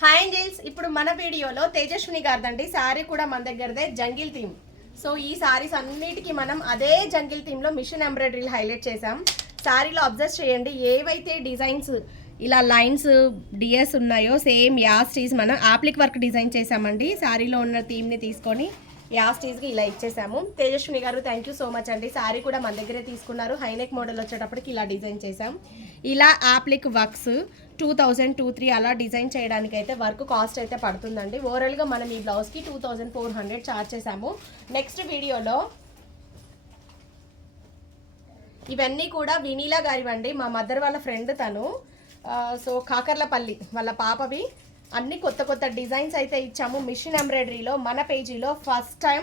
Hi angels, ఇప్పుడు మన వీడియోలో తేజస్విని గారిదండి సారీ కూడా మన దగ్గరదే జంగిల్ థీమ్. సో ఈ సారీస్ అన్నిటికీ మనం అదే జంగిల్ థీమ్లో మిషన్ ఎంబ్రాయిడరీలు హైలైట్ చేసాం. సారీలో అబ్జర్వ్ చేయండి, ఏవైతే డిజైన్స్ ఇలా లైన్స్ డిఎస్ ఉన్నాయో సేమ్ యాస్టీస్ మనం యాప్లిక్ వర్క్ డిజైన్ చేసామండి. సారీలో ఉన్న థీమ్ని తీసుకొని యాస్టీస్కి ఇలా ఇచ్చేసాము. తేజస్విని గారు థ్యాంక్ యూ సో మచ్ అండి. సారీ కూడా మన దగ్గరే తీసుకున్నారు. హైనెక్ మోడల్ వచ్చేటప్పటికి ఇలా డిజైన్ చేసాం. ఇలా యాప్లిక్ వర్క్స్ 2000-23 అలా డిజైన్ చేయడానికి అయితే వర్క్ కాస్ట్ అయితే పడుతుందండి. ఓవరాల్గా మనం ఈ బ్లౌజ్కి 2400 చార్జ్ చేసాము. నెక్స్ట్ వీడియోలో ఇవన్నీ కూడా వినీలా గారివండి, మా మదర్ వాళ్ళ ఫ్రెండ్ తను. సో కాకర్లపల్లి వాళ్ళ పాపవి. అన్ని కొత్త కొత్త డిజైన్స్ అయితే ఇచ్చాము మిషన్ ఎంబ్రాయిడరీలో. మన పేజీలో ఫస్ట్ టైం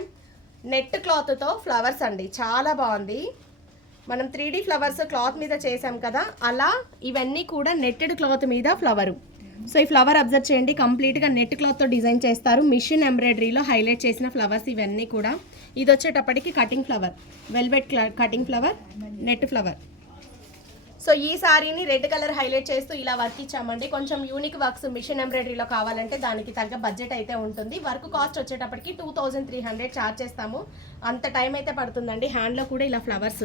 నెట్ క్లాత్తో ఫ్లవర్స్ అండి, చాలా బాగుంది. మనం 3D ఫ్లవర్స్ క్లాత్ మీద చేసాం కదా, అలా ఇవన్నీ కూడా నెట్టెడ్ క్లాత్ మీద ఫ్లవరు. సో ఈ ఫ్లవర్ అబ్జర్వ్ చేయండి, కంప్లీట్గా నెట్ క్లాత్తో డిజైన్ చేస్తారు. మిషన్ ఎంబ్రాయిడరీలో హైలైట్ చేసిన ఫ్లవర్స్ ఇవన్నీ కూడా. ఇది వచ్చేటప్పటికి cutting flower, velvet cutting flower, net flower. So ఈ సారీని రెడ్ కలర్ హైలైట్ చేస్తూ ఇలా వర్క్ ఇచ్చామండి. కొంచెం యూనిక్ వర్క్స్ మిషన్ ఎంబ్రాయిడరీలో కావాలంటే దానికి తగ్గ బడ్జెట్ అయితే ఉంటుంది. వర్క్ కాస్ట్ వచ్చేటప్పటికి 2300 చార్జ్ చేస్తాము. అంత టైం అయితే పడుతుందండి. హ్యాండ్లో కూడా ఇలా ఫ్లవర్స్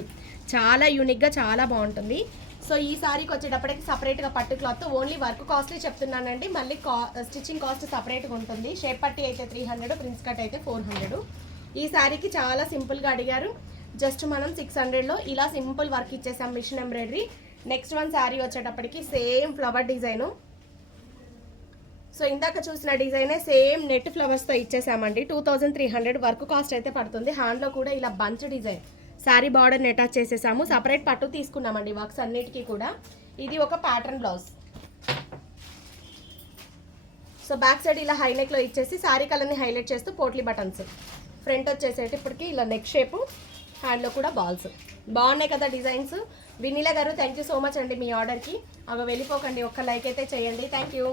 చాలా యూనిక్గా చాలా బాగుంటుంది. సో ఈ సారీకి వచ్చేటప్పటికి సపరేట్గా పట్టు క్లాత్, ఓన్లీ వర్క్ కాస్ట్లీ చెప్తున్నానండి. మళ్ళీ స్టిచ్చింగ్ కాస్ట్ సపరేట్గా ఉంటుంది. షేప్ పట్టి అయితే 300, ప్రిన్స్ కట్ అయితే 400. ఈ సారీకి చాలా సింపుల్గా అడిగారు. జస్ట్ మనం 600లో ఇలా సింపుల్ వర్క్ ఇచ్చేసాం machine embroidery. Next one sari వచ్చేటప్పటికి సేమ్ ఫ్లవర్ డిజైను. సో ఇందాక చూసిన డిజైనే సేమ్ నెట్ ఫ్లవర్స్తో ఇచ్చేసామండి. 2300 వర్క్ కాస్ట్ అయితే పడుతుంది. హ్యాండ్లో కూడా ఇలా బంచ్ డిజైన్ శారీ బార్డర్ని అటాచ్ చేసేసాము. సపరేట్ పట్టు తీసుకున్నామండి వర్క్స్ అన్నిటికీ కూడా. ఇది ఒక pattern blouse. So back side ఇలా హైలైట్లో ఇచ్చేసి శారీ కలర్ని హైలైట్ చేస్తూ పోట్లీ బటన్స్. ఫ్రంట్ వచ్చేసేటప్పటికి ఇలా నెక్ షేపు, హ్యాండ్లో కూడా బాల్స్. బాగున్నాయి కదా డిజైన్స్. వినీలా గారు థ్యాంక్ యూ సో మచ్ అండి మీ ఆర్డర్కి. అవి వెళ్ళిపోకండి, ఒక్క లైక్ అయితే చేయండి. Thank you.